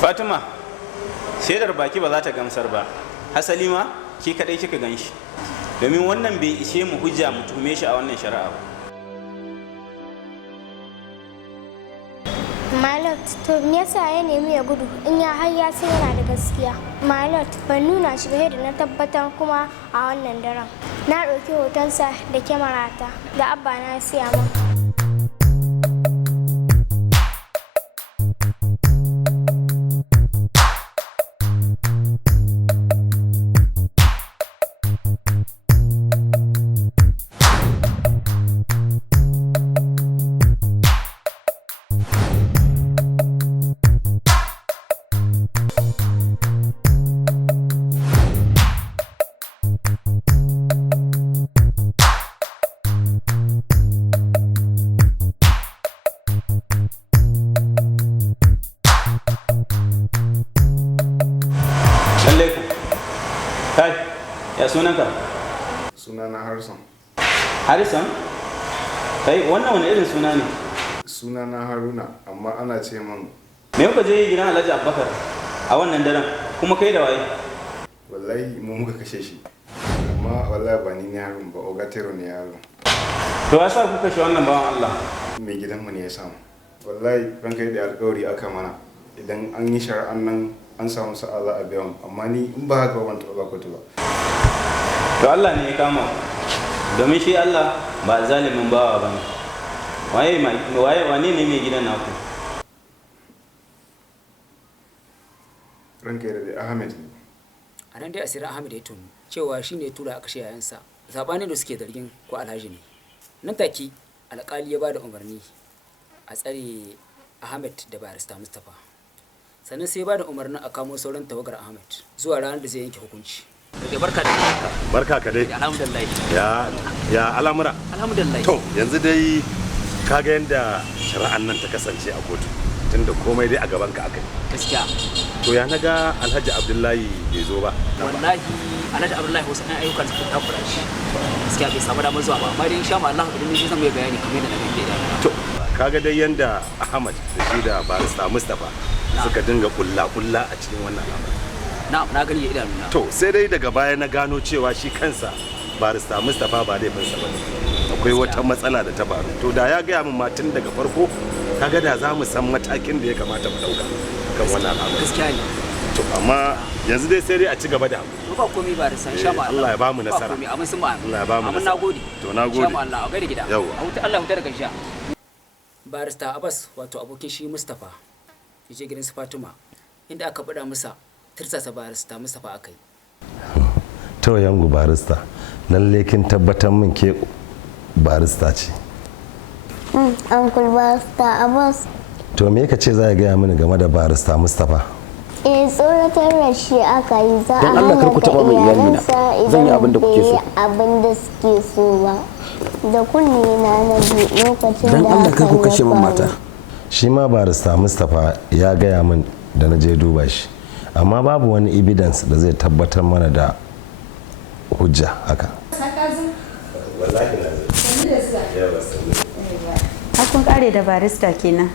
Fatima, shaidar baki ba za ta gamsar ba. Hasali ma ki kadai kika gan shi. Domin wannan bai ishe mu hujja mu tuhume shi a wannan shari'a ba. Malot, to me yasa ya nemi ya gudu in ya har ya san yana da gaskiya? Malot, ban nuna shi ba da na tabbatar kuma a wannan daren. Na ɗauki hotonsa da kyamarata da abba na siya min. Ya sunanka? Sunana Harrison. Harrison? Kai wannan wani irin suna ne? Sunana Haruna, amma ana ce min. Me kuka je gidan Alhaji Abubakar a wannan daren? Kuma kai da waye? Wallahi mu muka kashe shi. Amma wallahi ba ni ne Harun ba, Ogatero ne yaro. To ya sa kuka kashe wannan bawan Allah? Mai gidanmu ne ya samu. Wallahi ban kai da alƙawari aka mana. Idan an yi shari'an nan an samu sa'a za a biya mu, amma ni in ba haka ban taɓa kwatu ba. To Allah ne ya kama domin shi Allah ba zalimin bawa ba ne. Wane ne mai gidan naku? Ranka da dai Ahmed ne. A nan dai asirin Ahmed ya tunu cewa shi ne tura a kashe yayansa. Zaɓanin da suke zargin ko Alhaji ne. Nan take alƙali ya ba da umarni a tsare Ahmed da barista Mustapha. Sannan sai ba da umarnin a kamo sauran tawagar Ahmed zuwa ranar da zai yanke hukunci. Barka da barka ka dai. Alhamdulillah. Ya al'amura. Alhamdulillah. To yanzu dai kaga yanda shari'an nan ta kasance a kotu tunda komai dai a gaban ka akai. Gaskiya. To ya naga Alhaji Abdullahi bai zo ba. Wallahi Alhaji Abdullahi wasu ɗan ayyukan su ta kura shi. Gaskiya bai samu damar zuwa ba amma dai insha Allah idan shi zan mai bayani kamar yadda na gani da. To kaga dai yanda Ahmad da shi da barista Mustapha suka dinga kulla a cikin wannan al'amari. Na gani ya idanuna. To sai dai daga baya na gano cewa shi kansa barista Mustapha ba laifinsa ba ne. Akwai wata matsala da ta faru. To da ya gaya min ma tun daga farko kaga da za mu san matakin da ya kamata mu dauka kan wannan al'amari. Gaskiya ne. To amma yanzu dai sai dai a ci gaba da To ba komai barista insha Allah. Allah ya ba mu nasara. Ba komai amma sun ba. Allah ya ba mu nasara. Amma nagode. To nagode. Insha Allah a gaida gida. Yawwa. Allah ya huta daga sha. Barista Abbas wato abokin shi Mustapha ya je gidan su Fatima inda aka bada masa tirsasa barista Mustapha akai. To yangu barista lalle kin tabbatar min ke barista ce. Uncle Barista Abbas. To me ka ce za ya gaya mini game da barista Mustapha? Tsoratar da shi aka yi za a Dan Allah kar ku taɓa min iyalina. Zan yi abin da kuke so. Abin da suke so ba. Da kunne na ji lokacin da Dan Allah kar ku kashe min mata. Shi ma barista Mustapha ya gaya min da na je duba shi. Amma babu wani evidence da zai tabbatar mana da hujja haka. Kun kare da barista kenan.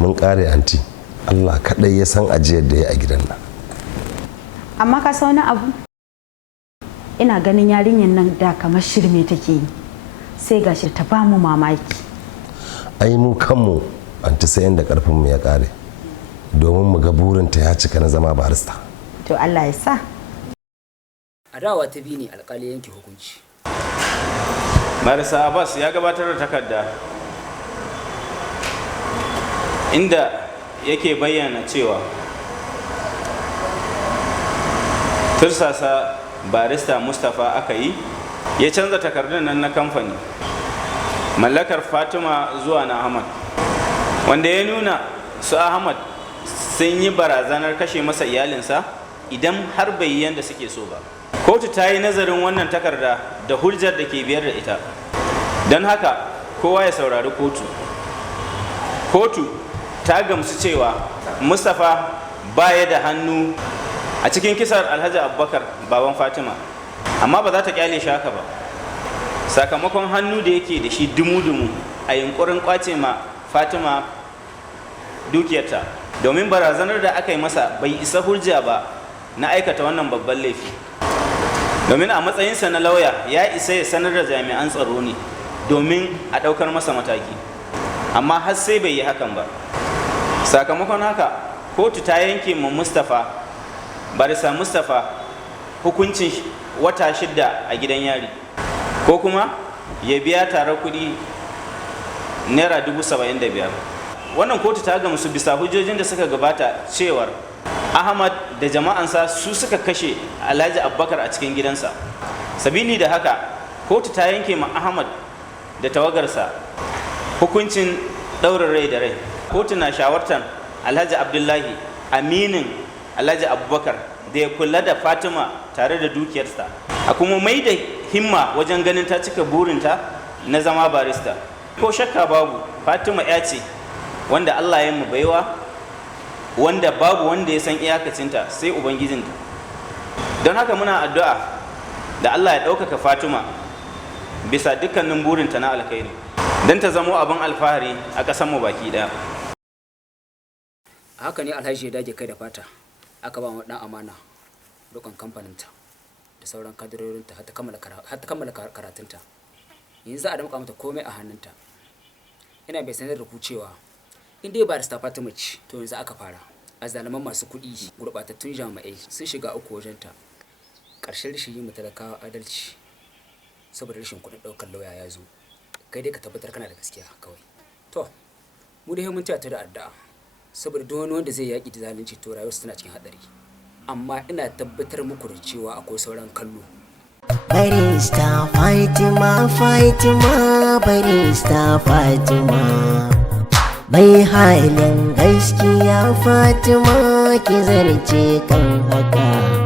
Mun kare anti. Allah kadai ya san ajiyar da ya a gidan nan. Amma ka sa wani abu? Ina ganin yarinyar nan da kamar shirme take yi. Sai gashi ta ba mu mamaki. Ai mu kanmu anti sai inda karfin mu ya kare. Domin mu ga burinta ya cika na zama barista. To Allah ya sa. Adawa ta bi ne alƙali yanke hukunci. Barista Abbas ya gabatar da takarda inda yake bayyana cewa tursasa barista Mustapha aka yi ya canza takardun nan na kamfani mallakar Fatima zuwa na Ahmad wanda ya nuna su Ahmad sun yi barazanar kashe masa iyalinsa idan har bai yi yanda suke so ba. Kotu ta yi nazarin wannan takarda da hujjar da ke biyar da ita don haka kowa ya saurari kotu. Kotu ta gamsu cewa Mustapha baya da hannu a cikin kisar Alhaji Abubakar baban Fatima, amma ba za ta kyale shi haka ba sakamakon hannu da yake da shi dumu-dumu a yunkurin kwace ma Fatima dukiyarta, domin barazanar da aka yi masa bai isa hujja ba na aikata wannan babban laifi. Domin a matsayinsa na lauya ya isa ya sanar da jami'an tsaro ne domin a ɗaukar masa mataki, amma har sai bai yi hakan ba. sakamakon haka kotu ta yanke ma barista Mustapha hukuncin wata 6 a gidan yari ko kuma ya biya tarar kuɗi naira 75,000. Wannan kotu ta gamsu bisa hujjojin da suka gabata cewar Ahmad da jama'ansa su suka kashe Alhaji Abubakar a cikin gidansa. Sabili da haka kotu ta yanke ma Ahmad da tawagarsa hukuncin ɗaurin rai da rai. Kotu na shawartar Alhaji Abdullahi aminin Alhaji Abubakar da ya kula da Fatima tare da dukiyarsa, a kuma mai da himma wajen ganin ta cika burinta na zama barista. Ko shakka babu, Fatima ya ce wanda Allah ya mu baiwa, wanda babu wanda ya san iyakacinta sai Ubangijinta. Don haka muna addu'a da Allah ya ɗaukaka Fatima bisa dukkanin burinta na alkhairi, don ta zamo abin alfahari a ƙasarmu baki ɗaya. Haka ne Alhaji ya dage kai da fata, aka ba wa ɗan amana dukkan kamfaninta da sauran kadarorinta har ta kammala karatunta. Yanzu a damƙa mata komai a hannunta. Ina bai sanar da ku cewa in dai barista Fatima ce, to yanzu aka fara. Azzaluman masu kuɗi, gurɓatattun jami'ai sun shiga uku wajenta. Ƙarshen rashin yin talakawa adalci saboda rashin kuɗin ɗaukar lauya ya zo. Kai dai ka tabbatar kana da gaskiya kawai. To, mu dai mun taya ta da addu'a saboda duk wani wanda zai yaƙi da zalunci to rayuwarsa tana cikin haɗari. Amma ina tabbatar muku da cewa akwai sauran kallo. Barista Fatima, barista Fatima, mai halin gaskiya Fatima, ki zarce kan haka.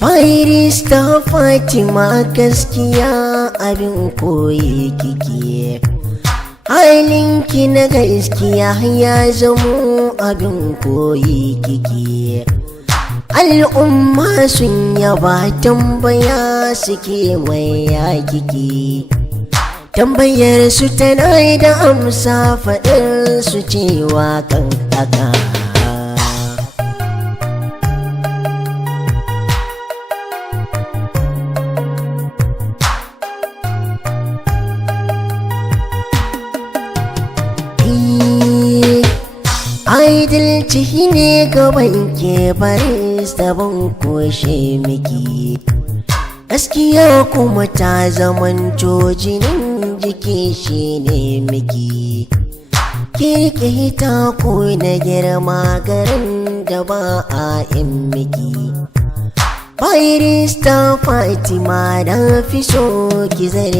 Barista Fatima gaskiya abin koyi kike, halinki na gaskiya ya zamo abin koyi kike. Al'umma sun yaba tambaya suke waya kike, tambayar su tana da amsa faɗin su cewa kan haka. Adalci ne gaban ke barista ban koshe miki, gaskiya kuma ta zamanto jinin jiki shi ne miki. Kirki ta na girma garin da ba a yin miki. Barista Fatima na fi so ki zare